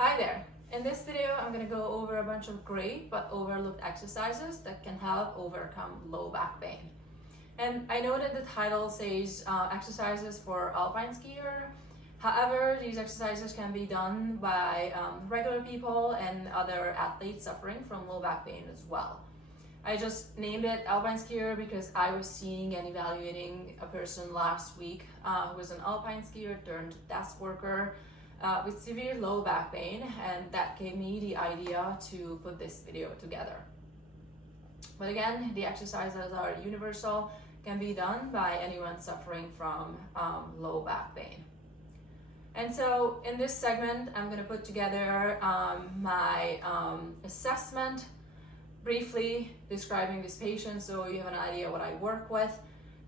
Hi there! In this video, I'm going to go over a bunch of great but overlooked exercises that can help overcome low back pain. And I know that the title says exercises for alpine skier. However, these exercises can be done by regular people and other athletes suffering from low back pain as well. I just named it alpine skier because I was seeing and evaluating a person last week who was an alpine skier turned desk worker with severe low back pain, and that gave me the idea to put this video together. But again, the exercises are universal, can be done by anyone suffering from low back pain. And so in this segment, I'm going to put together my assessment, briefly describing this patient so you have an idea what I work with,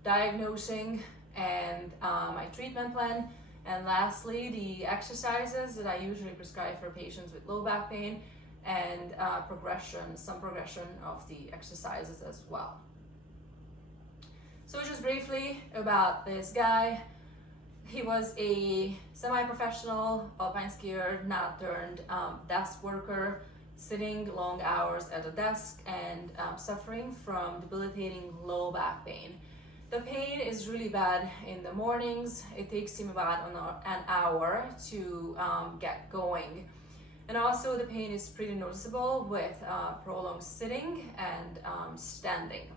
diagnosing, and my treatment plan, and lastly the exercises that I usually prescribe for patients with low back pain, and some progression of the exercises as well. So just briefly about this guy. He was a semi-professional alpine skier, now turned desk worker, sitting long hours at a desk and suffering from debilitating low back pain. The pain is really bad in the mornings. It takes him about an hour to get going. And also the pain is pretty noticeable with prolonged sitting and standing.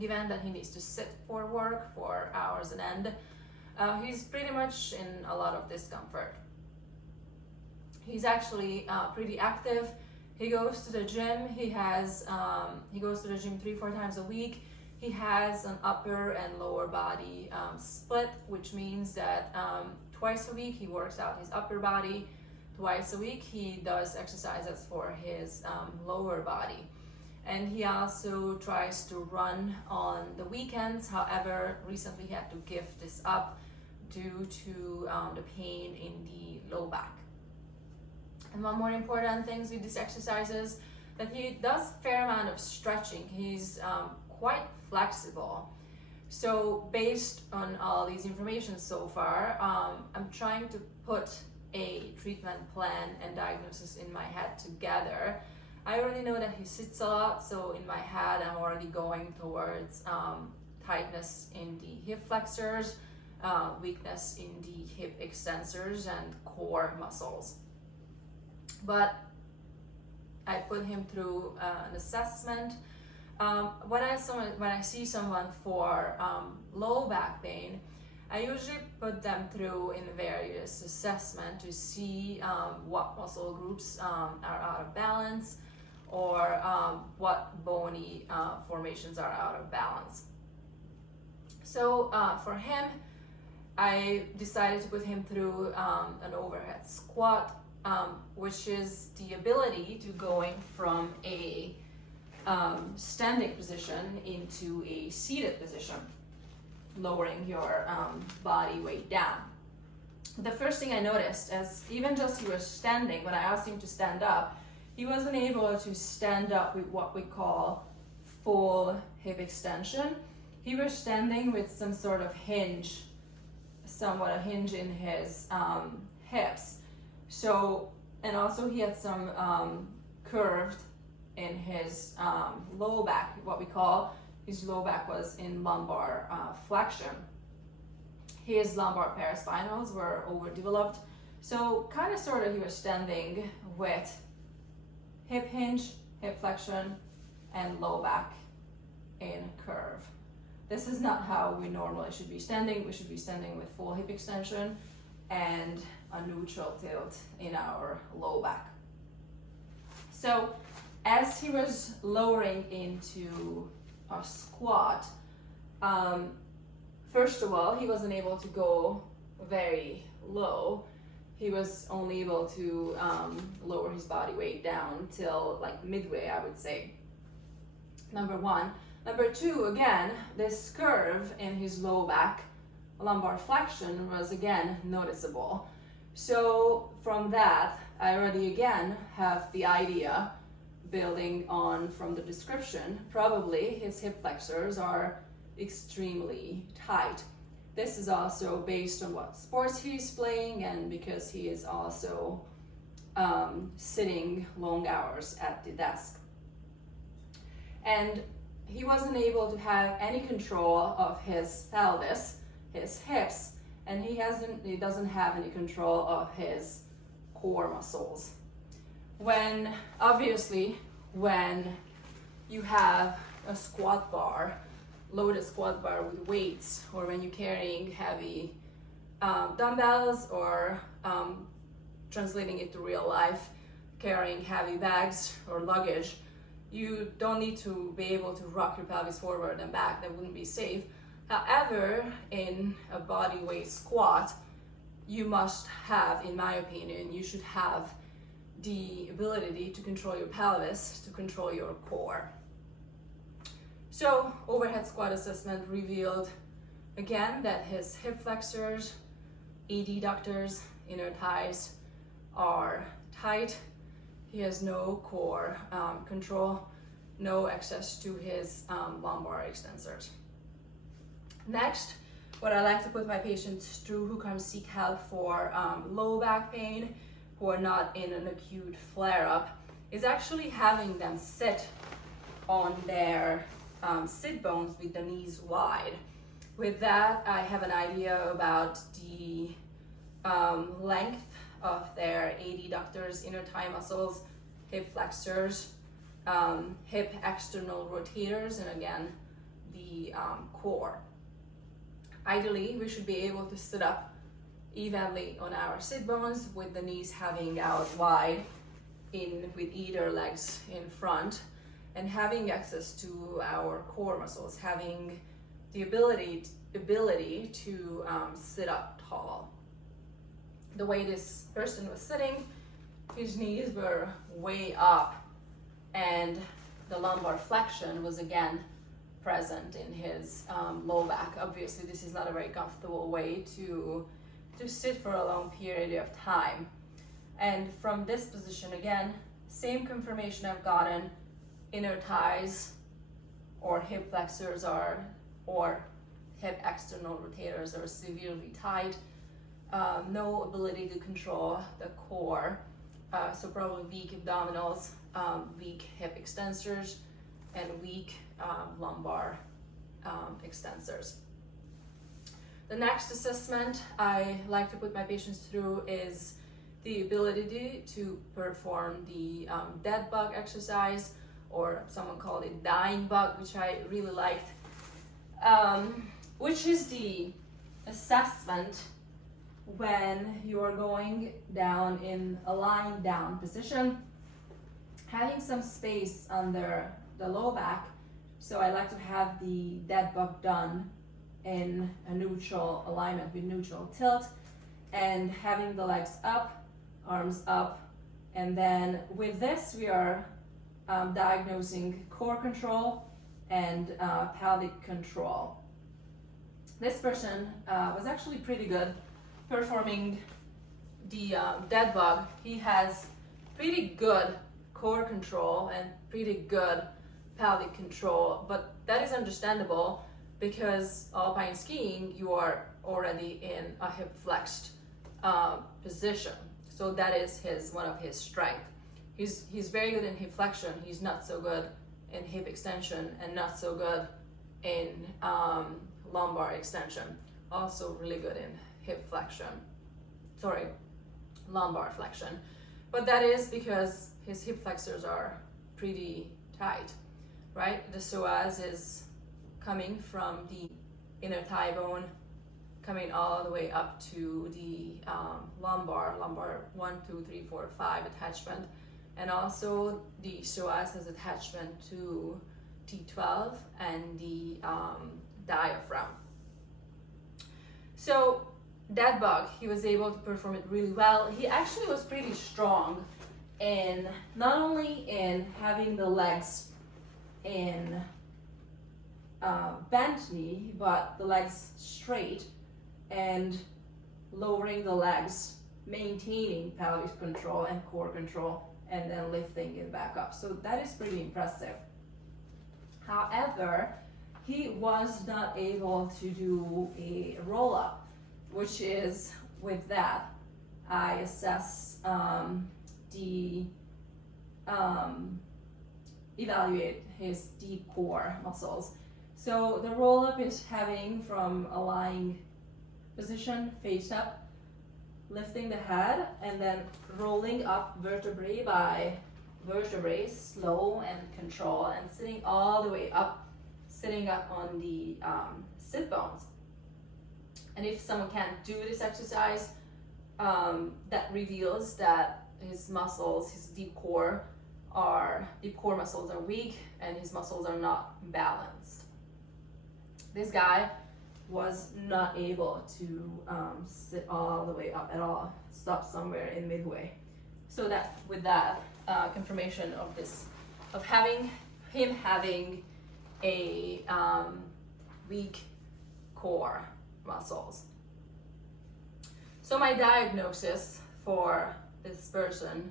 Given that he needs to sit for work for hours on end, he's pretty much in a lot of discomfort. He's actually pretty active. He goes to the gym. He goes to the gym 3-4 times a week. He has an upper and lower body split, which means that twice a week he works out his upper body. Twice a week he does exercises for his lower body. And he also tries to run on the weekends. However, recently he had to give this up due to the pain in the low back. And one more important thing with these exercises, that he does a fair amount of stretching. He's quite flexible. So based on all these information so far, I'm trying to put a treatment plan and diagnosis in my head together. I already know that he sits a lot, so in my head I'm already going towards tightness in the hip flexors, weakness in the hip extensors and core muscles. But I put him through an assessment. When I see someone for low back pain, I usually put them through in various assessment to see what muscle groups are out of balance, or what bony formations are out of balance. So for him, I decided to put him through an overhead squat, which is the ability to going from a standing position into a seated position, lowering your body weight down. The first thing I noticed is even just he was standing, when I asked him to stand up, he wasn't able to stand up with what we call full hip extension. He was standing with some sort of hinge, somewhat a hinge in his hips. So, and also he had some curved in his low back, what we call, his low back was in lumbar flexion. His lumbar paraspinals were overdeveloped. So kind of sort of he was standing with hip hinge, hip flexion, and low back in curve. This is not how we normally should be standing. We should be standing with full hip extension and a neutral tilt in our low back. So as he was lowering into a squat, first of all, he wasn't able to go very low. He was only able to lower his body weight down till like midway, I would say. Number one. Number two, again, this curve in his low back, lumbar flexion, was again noticeable. So from that, I already again have the idea, building on from the description, probably his hip flexors are extremely tight. This is also based on what sports he's playing, and because he is also sitting long hours at the desk. And he wasn't able to have any control of his pelvis, his hips, and he doesn't have any control of his core muscles. Obviously, when you have a squat bar, loaded squat bar with weights, or when you're carrying heavy dumbbells, or translating it to real life, carrying heavy bags or luggage, you don't need to be able to rock your pelvis forward and back. That wouldn't be safe. However, in a body weight squat, you must have, in my opinion, you should have the ability to control your pelvis, to control your core. So overhead squat assessment revealed again that his hip flexors, adductors, inner thighs are tight. He has no core control, no access to his lumbar extensors. Next, what I like to put my patients through who come seek help for low back pain, who are not in an acute flare-up, is actually having them sit on their sit bones with the knees wide. With that, I have an idea about the length of their adductors, inner thigh muscles, hip flexors, hip external rotators, and again, the core. Ideally, we should be able to sit up evenly on our sit bones with the knees having out wide with either legs in front, and having access to our core muscles, having the ability to sit up tall. The way this person was sitting, his knees were way up, and the lumbar flexion was again present in his low back. Obviously, this is not a very comfortable way to sit for a long period of time. And from this position, again, same confirmation I've gotten: inner thighs or hip flexors or hip external rotators are severely tight. No ability to control the core, so probably weak abdominals, weak hip extensors, and weak lumbar extensors. The next assessment I like to put my patients through is the ability to perform the dead bug exercise, or someone called it dying bug, which I really liked, which is the assessment when you are going down in a lying down position, having some space under the low back. So I like to have the dead bug done in a neutral alignment with neutral tilt, and having the legs up, arms up, and then with this we are diagnosing core control and pelvic control. This person was actually pretty good performing the dead bug. He has pretty good core control and pretty good pelvic control, but that is understandable because alpine skiing, you are already in a hip flexed position. So that is one of his strengths. He's very good in hip flexion. He's not so good in hip extension, and not so good in lumbar extension. Also really good in lumbar flexion. But that is because his hip flexors are pretty tight, right? The psoas is coming from the inner thigh bone, coming all the way up to the lumbar 1, 2, 3, 4, 5 attachment. And also the psoas has attachment to T12 and the diaphragm. So that bug, he was able to perform it really well. He actually was pretty strong in not only in having the legs in bent knee, but the legs straight and lowering the legs, maintaining pelvic control and core control, and then lifting it back up. So that is pretty impressive. However, he was not able to do a roll-up, which is, with that, I assess evaluate his deep core muscles. So the roll up is having from a lying position, face up, lifting the head, and then rolling up vertebrae by vertebrae, slow and control, and sitting all the way up, sitting up on the sit bones. And if someone can't do this exercise, that reveals that his muscles, his deep core muscles are weak and his muscles are not balanced. This guy was not able to sit all the way up at all, stop somewhere in midway. So that with that confirmation of this, of having a weak core muscles. So my diagnosis for this person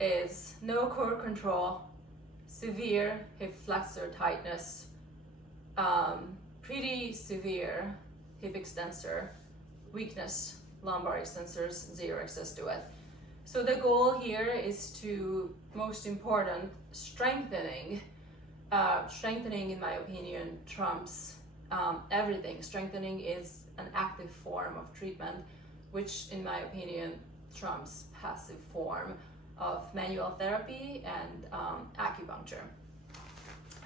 is no core control, severe hip flexor tightness, pretty severe hip extensor weakness, lumbar extensors, zero access to it. So the goal here is to, most important, strengthening in my opinion trumps everything. Strengthening is an active form of treatment, which in my opinion trumps passive form of manual therapy and acupuncture.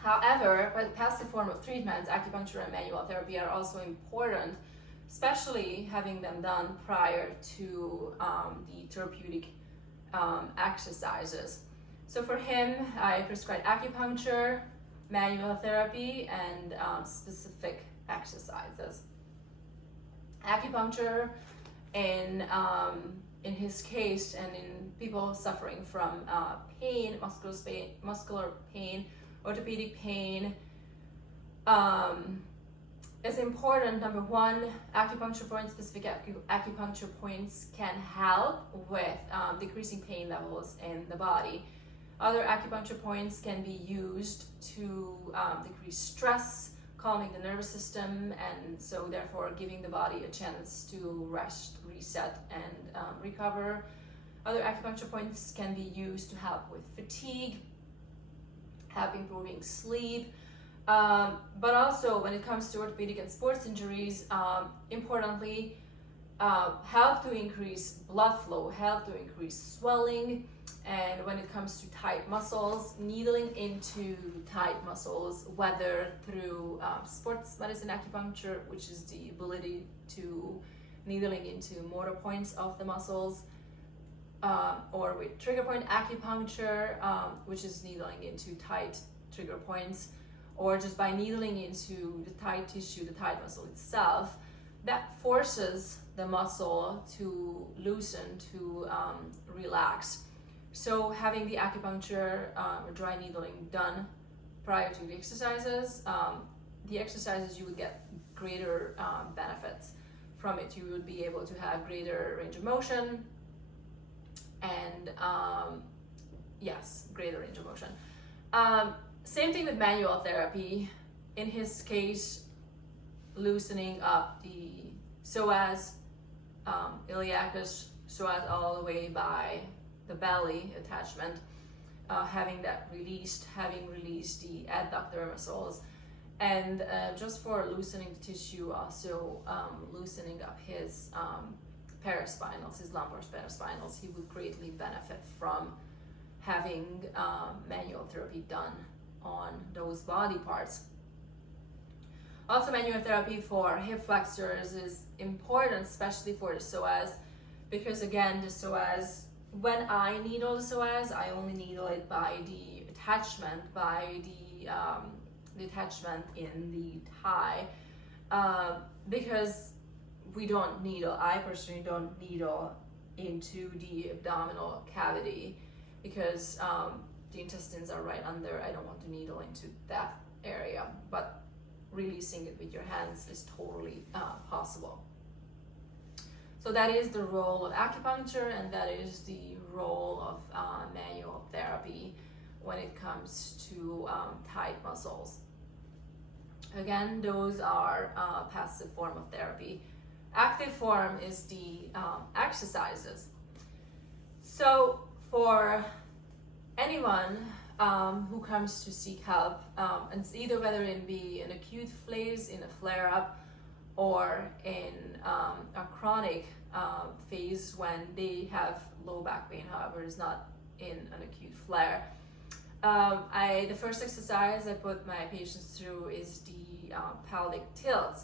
However, by the passive form of treatments, acupuncture and manual therapy are also important, especially having them done prior to the therapeutic exercises. So for him, I prescribed acupuncture, manual therapy, and specific exercises. Acupuncture in his case, and in people suffering from pain, muscular pain, orthopedic pain, it's important. Number one, acupuncture points, specific acupuncture points can help with decreasing pain levels in the body. Other acupuncture points can be used to decrease stress, calming the nervous system, and so therefore giving the body a chance to rest, reset, and recover. Other acupuncture points can be used to help with fatigue, help improving sleep, but also when it comes to orthopedic and sports injuries, importantly, help to increase blood flow, help to increase swelling. And when it comes to tight muscles, needling into tight muscles, whether through sports medicine acupuncture, which is the ability to needling into motor points of the muscles, or with trigger point acupuncture, which is needling into tight trigger points, or just by needling into the tight tissue, the tight muscle itself, that forces the muscle to loosen, to relax. So having the acupuncture or dry needling done prior to the exercises you would get greater benefits from it. You would be able to have greater range of motion, and greater range of motion. Same thing with manual therapy. In his case, loosening up the psoas, iliacus, psoas all the way by the belly attachment, having released the adductor muscles, and just for loosening the tissue, also loosening up his paraspinals, his lumbar paraspinals. He would greatly benefit from having manual therapy done on those body parts. Also, manual therapy for hip flexors is important, especially for the psoas, because again, the psoas, when I needle the psoas, I only needle it by the attachment, the attachment in the thigh, because I personally don't needle into the abdominal cavity, because the intestines are right under. I don't want to needle into that area, but releasing it with your hands is totally possible. So that is the role of acupuncture, and that is the role of manual therapy when it comes to tight muscles. Again, those are passive form of therapy. Active form is the exercises. So for anyone who comes to seek help, and it's either whether it be an acute phase in a flare-up or in a chronic phase when they have low back pain, however, is not in an acute flare. The first exercise I put my patients through is the pelvic tilt.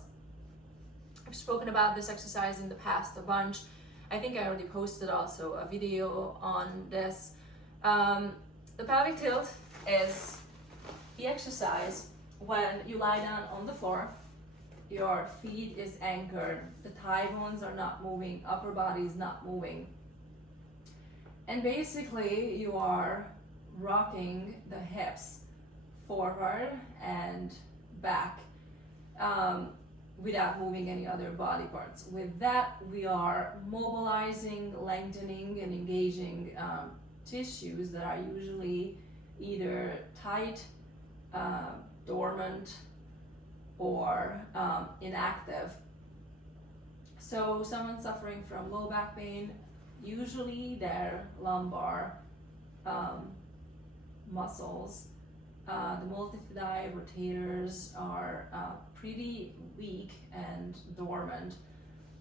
I've spoken about this exercise in the past a bunch. I think I already posted also a video on this. The pelvic tilt is the exercise when you lie down on the floor, your feet is anchored, the thigh bones are not moving, upper body is not moving. And basically you are rocking the hips forward and back without moving any other body parts. With that, we are mobilizing, lengthening, and engaging tissues that are usually either tight, dormant, or inactive. So someone suffering from low back pain, usually their lumbar muscles, the multifidi rotators are pretty weak and dormant,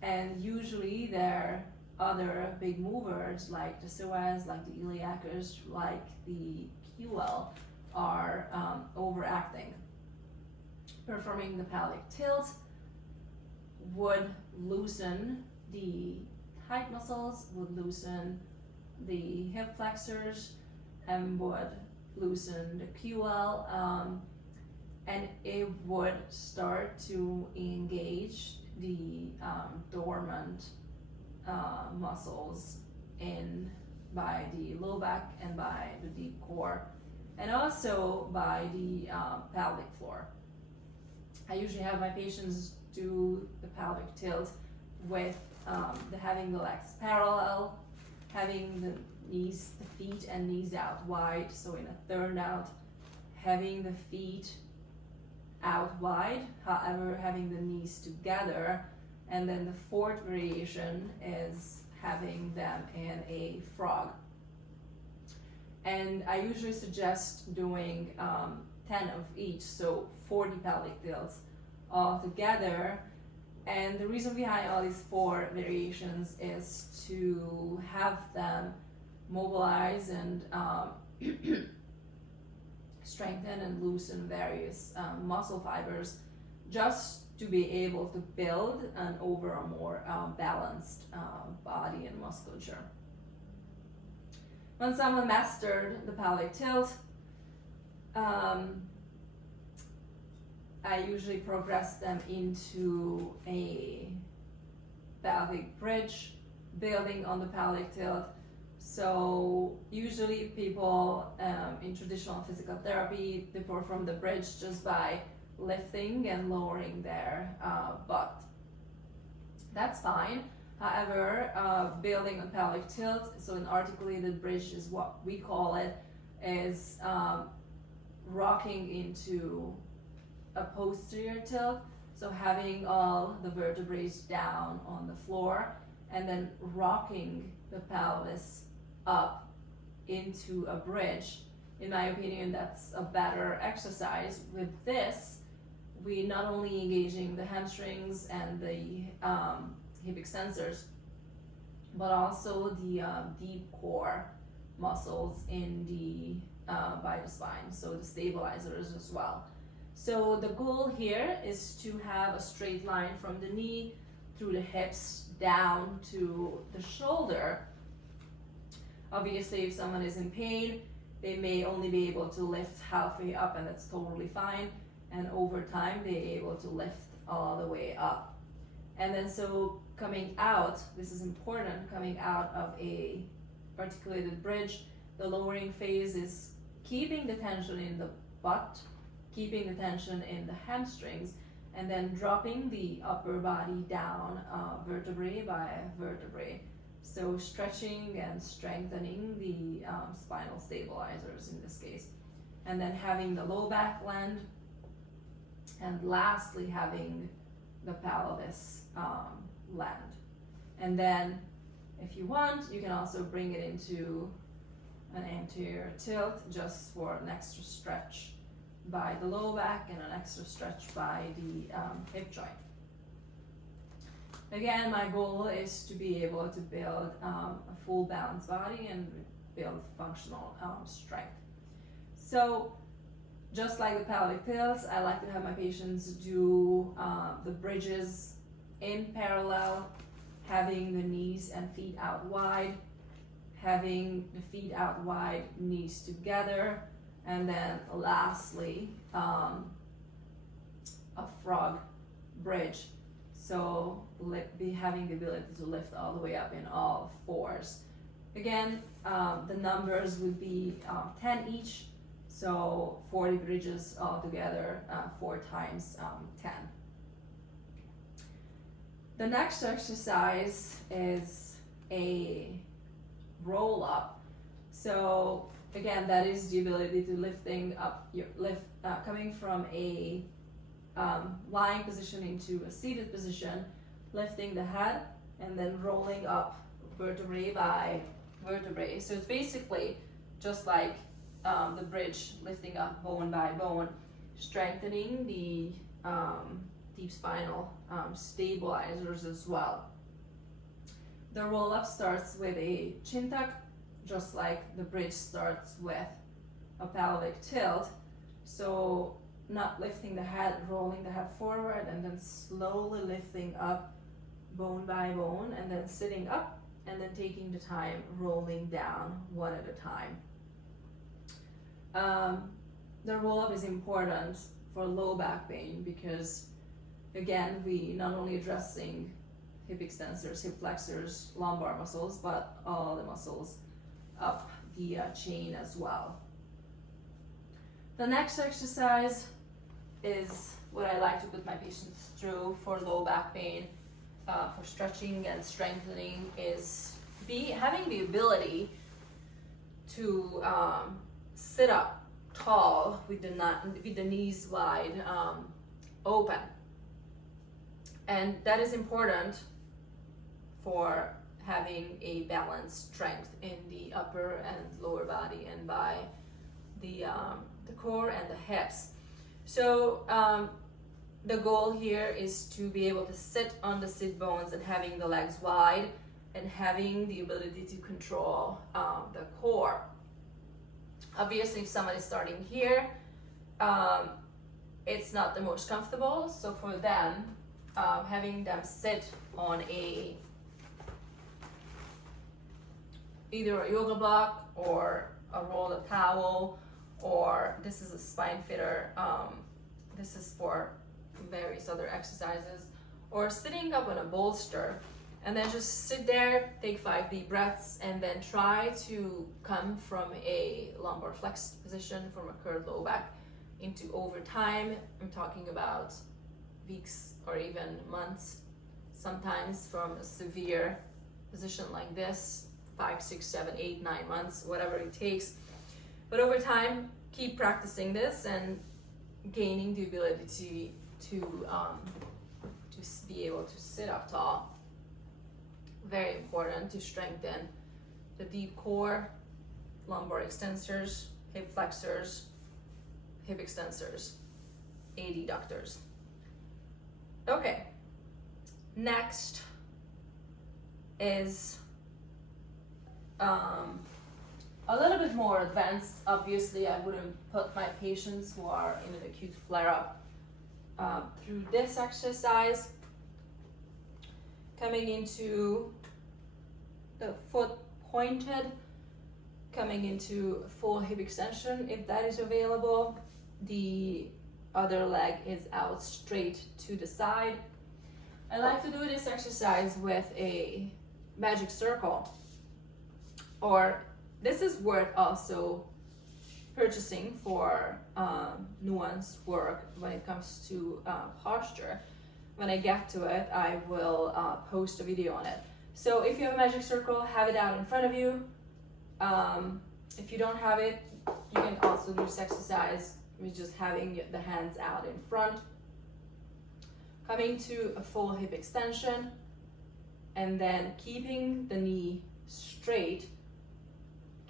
and usually their other big movers like the psoas, like the iliacus, like the QL are overacting. Performing the pelvic tilt would loosen the tight muscles, would loosen the hip flexors, and would loosen the QL, and it would start to engage the dormant muscles in by the low back and by the deep core, and also by the pelvic floor. I usually have my patients do the pelvic tilt with having the legs parallel, having the knees, the feet and knees out wide, so in a turned out, having the feet out wide, however having the knees together, and then the fourth variation is having them in a frog. And I usually suggest doing 10 of each, so 40 pelvic tilts all together. And the reason behind all these 4 variations is to have them mobilize and strengthen and loosen various muscle fibers, just to be able to build an overall more balanced body and musculature. When someone mastered the pelvic tilt, I usually progress them into a pelvic bridge, building on the pelvic tilt. So usually people in traditional physical therapy, they perform the bridge just by lifting and lowering their butt. That's fine. However, building on pelvic tilt, so an articulated bridge is what we call it, is rocking into a posterior tilt, so having all the vertebrae down on the floor and then rocking the pelvis up into a bridge. In my opinion, that's a better exercise. With this, we not only engaging the hamstrings and the hip extensors, but also the deep core muscles in the by the spine, so the stabilizers as well. So the goal here is to have a straight line from the knee through the hips down to the shoulder. Obviously, if someone is in pain, they may only be able to lift halfway up, and that's totally fine. And over time, they're able to lift all the way up. And then so coming out, this is important, coming out of a articulated bridge, the lowering phase is keeping the tension in the butt, keeping the tension in the hamstrings, and then dropping the upper body down vertebrae by vertebrae. So stretching and strengthening the spinal stabilizers in this case. And then having the low back land, and lastly having the pelvis land. And then if you want, you can also bring it into an anterior tilt just for an extra stretch by the low back and an extra stretch by the hip joint. Again, my goal is to be able to build a full balanced body and build functional strength. So just like the pelvic tilts, I like to have my patients do the bridges in parallel, having the knees and feet out wide, having the feet out wide, knees together, and then lastly, a frog bridge. So having the ability to lift all the way up in all fours. Again, the numbers would be 10 each, so 40 bridges altogether, 4 times 10. The next exercise is a roll up. So again, that is the ability to lifting up your coming from a lying position into a seated position, lifting the head and then rolling up vertebrae by vertebrae. So it's basically just like the bridge, lifting up bone by bone, strengthening the deep spinal stabilizers as well. The roll up starts with a chin tuck, just like the bridge starts with a pelvic tilt. So not lifting the head, rolling the head forward, and then slowly lifting up bone by bone, and then sitting up, and then taking the time rolling down one at a time. The roll up is important for low back pain because, again, we not only addressing hip extensors, hip flexors, lumbar muscles, but all the muscles up the chain as well. The next exercise is what I like to put my patients through for low back pain, for stretching and strengthening, is having the ability to sit up tall with the knees wide open. And that is important for having a balanced strength in the upper and lower body and by the core and the hips. So the goal here is to be able to sit on the sit bones and having the legs wide and having the ability to control the core. Obviously, if someone is starting here, it's not the most comfortable. So for them, having them sit on either a yoga block or a rolled up towel, or this is a spine fitter. This is for various other exercises, or sitting up on a bolster, and then just sit there, take 5 deep breaths, and then try to come from a lumbar flexed position, from a curved low back, into over time. I'm talking about weeks or even months, sometimes from a severe position like this, 5, 6, 7, 8, 9 months, whatever it takes. But over time, keep practicing this and gaining the ability to be able to sit up tall. Very important to strengthen the deep core, lumbar extensors, hip flexors, hip extensors, adductors. Okay, next is a little bit more advanced. Obviously, I wouldn't put my patients who are in an acute flare-up through this exercise. Coming into the foot pointed, coming into full hip extension if that is available. The other leg is out straight to the side. I like to do this exercise with a magic circle, or this is worth also purchasing for nuanced work when it comes to posture. When I get to it, I will post a video on it. So if you have a magic circle, have it out in front of you. If you don't have it, you can also do this exercise with just having the hands out in front. Coming to a full hip extension, and then keeping the knee straight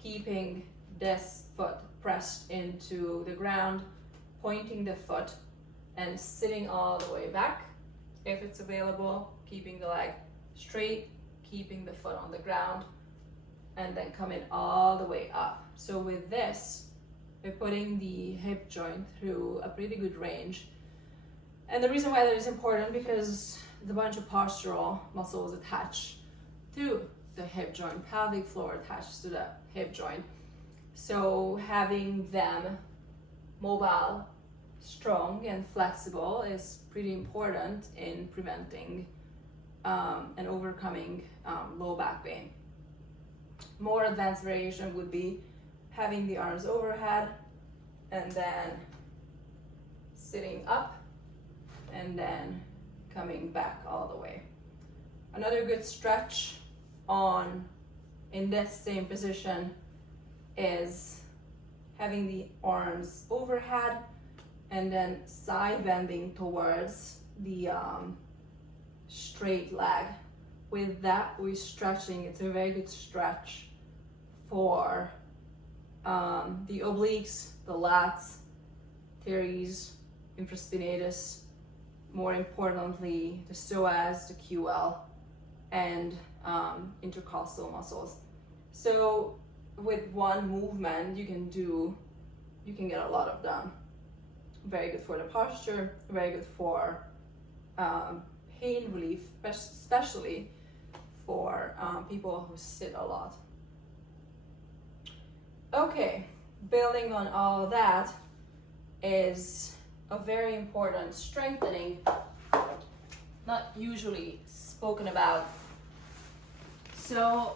keeping this foot pressed into the ground, pointing the foot and sitting all the way back. If it's available, keeping the leg straight, keeping the foot on the ground, and then coming all the way up. So with this, we're putting the hip joint through a pretty good range. And the reason why that is important, because the bunch of postural muscles attach to the hip joint, pelvic floor attached to the hip joint. So having them mobile, strong, and flexible is pretty important in preventing and overcoming low back pain. More advanced variation would be having the arms overhead and then sitting up and then coming back all the way. Another good stretch in this same position is having the arms overhead and then side bending towards the straight leg. With that, we're stretching. It's a very good stretch for the obliques, the lats, teres, infraspinatus, more importantly, the psoas, the QL, and intercostal muscles. So with one movement, you can get a lot of done. Very good for the posture, very good for pain relief, especially for people who sit a lot. Okay, building on all of that is a very important strengthening, not usually spoken about. So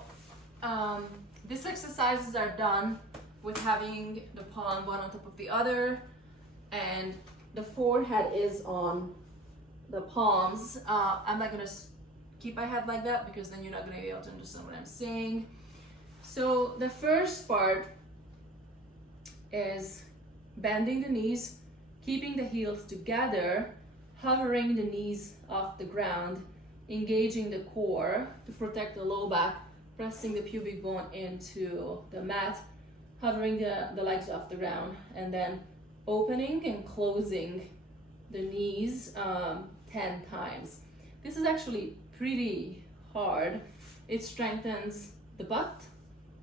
these exercises are done with having the palm one on top of the other, and the forehead is on the palms. I'm not gonna keep my head like that because then you're not gonna be able to understand what I'm saying. So the first part is bending the knees, keeping the heels together, hovering the knees off the ground, engaging the core to protect the low back, pressing the pubic bone into the mat, hovering the legs off the ground, and then opening and closing the knees 10 times. This is actually pretty hard. It strengthens the butt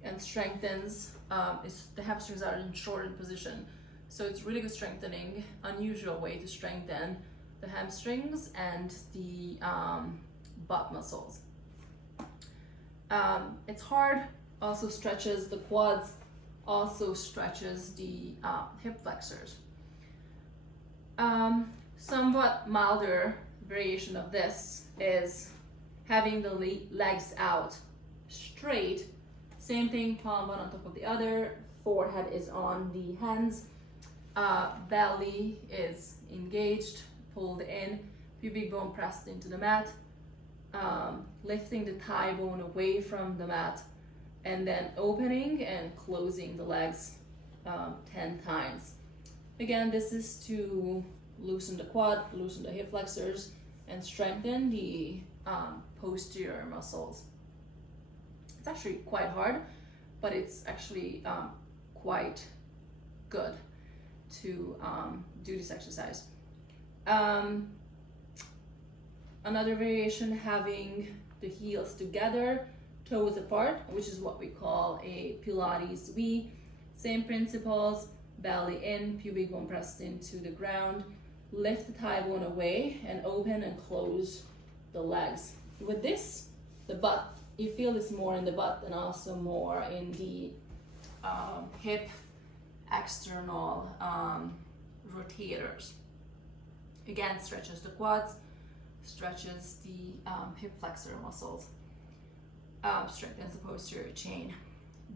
and strengthens, the hamstrings are in shortened position. So it's really good strengthening, unusual way to strengthen the hamstrings and the butt muscles. It's hard, also stretches the quads, also stretches the hip flexors. Somewhat milder variation of this is having the legs out straight. Same thing, palm one on top of the other, forehead is on the hands, belly is engaged, pulled in, pubic bone pressed into the mat, lifting the thigh bone away from the mat, and then opening and closing the legs 10 times. Again, this is to loosen the quad, loosen the hip flexors, and strengthen the posterior muscles. It's actually quite hard, but it's actually quite good to do this exercise. Another variation, having the heels together, toes apart, which is what we call a Pilates V. Same principles, belly in, pubic bone pressed into the ground, lift the thigh bone away and open and close the legs. With this, the butt, you feel this more in the butt and also more in the hip external rotators. Again, stretches the quads, stretches the hip flexor muscles, strengthens the posterior chain.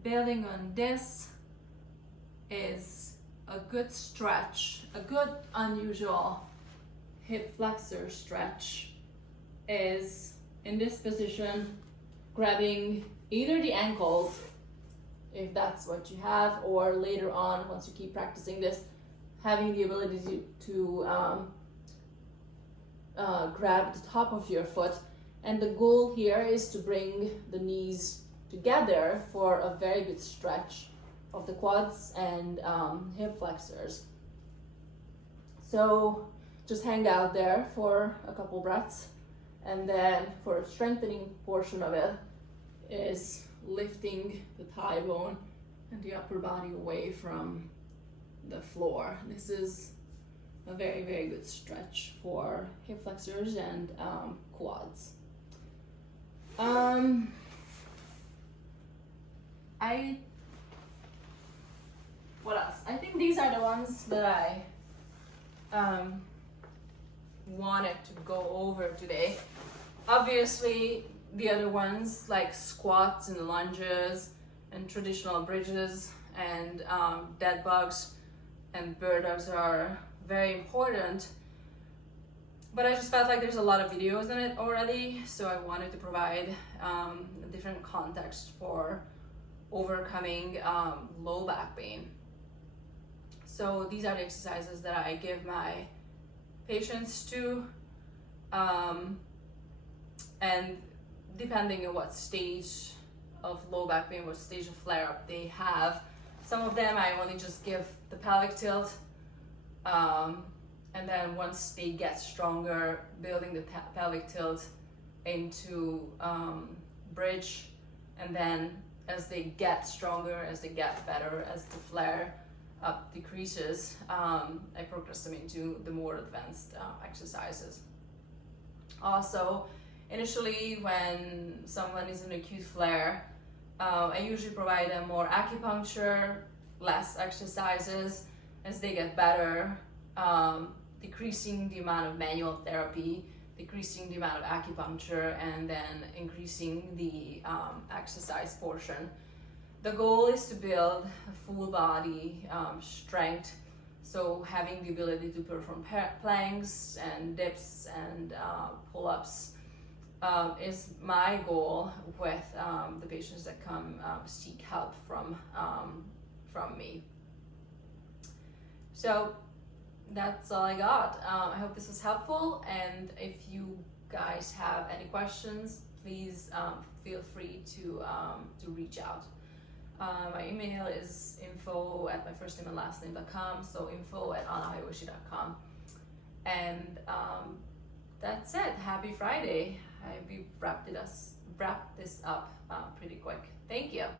Building on this is a good stretch, a good unusual hip flexor stretch is in this position, grabbing either the ankles, if that's what you have, or later on, once you keep practicing this, having the ability to grab the top of your foot. And the goal here is to bring the knees together for a very good stretch of the quads and hip flexors. So just hang out there for a couple breaths, and then for a strengthening portion of it is lifting the thigh bone and the upper body away from the floor. This is a very, very good stretch for hip flexors and quads. What else? I think these are the ones that I wanted to go over today. Obviously, the other ones like squats and lunges and traditional bridges and dead bugs and bird dogs are very important, but I just felt like there's a lot of videos on it already, so I wanted to provide a different context for overcoming low back pain. So these are the exercises that I give my patients to, and depending on what stage of low back pain, what stage of flare-up they have, some of them I only just give the pelvic tilt, and then once they get stronger, building the pelvic tilt into bridge, and then as they get stronger, as they get better, as the flare up decreases, I progress them into the more advanced exercises. Also, initially when someone is in acute flare, I usually provide them more acupuncture, less exercises. As they get better, decreasing the amount of manual therapy, decreasing the amount of acupuncture, and then increasing the exercise portion. The goal is to build a full body strength, so having the ability to perform planks and dips and pull-ups is my goal with the patients that come seek help from me. So that's all I got. I hope this was helpful, and if you guys have any questions, please feel free to reach out. My email is info@myfirstnameandlastname.com, so info@anahayoshi.com. And that's it. Happy Friday. We wrapped this up pretty quick. Thank you.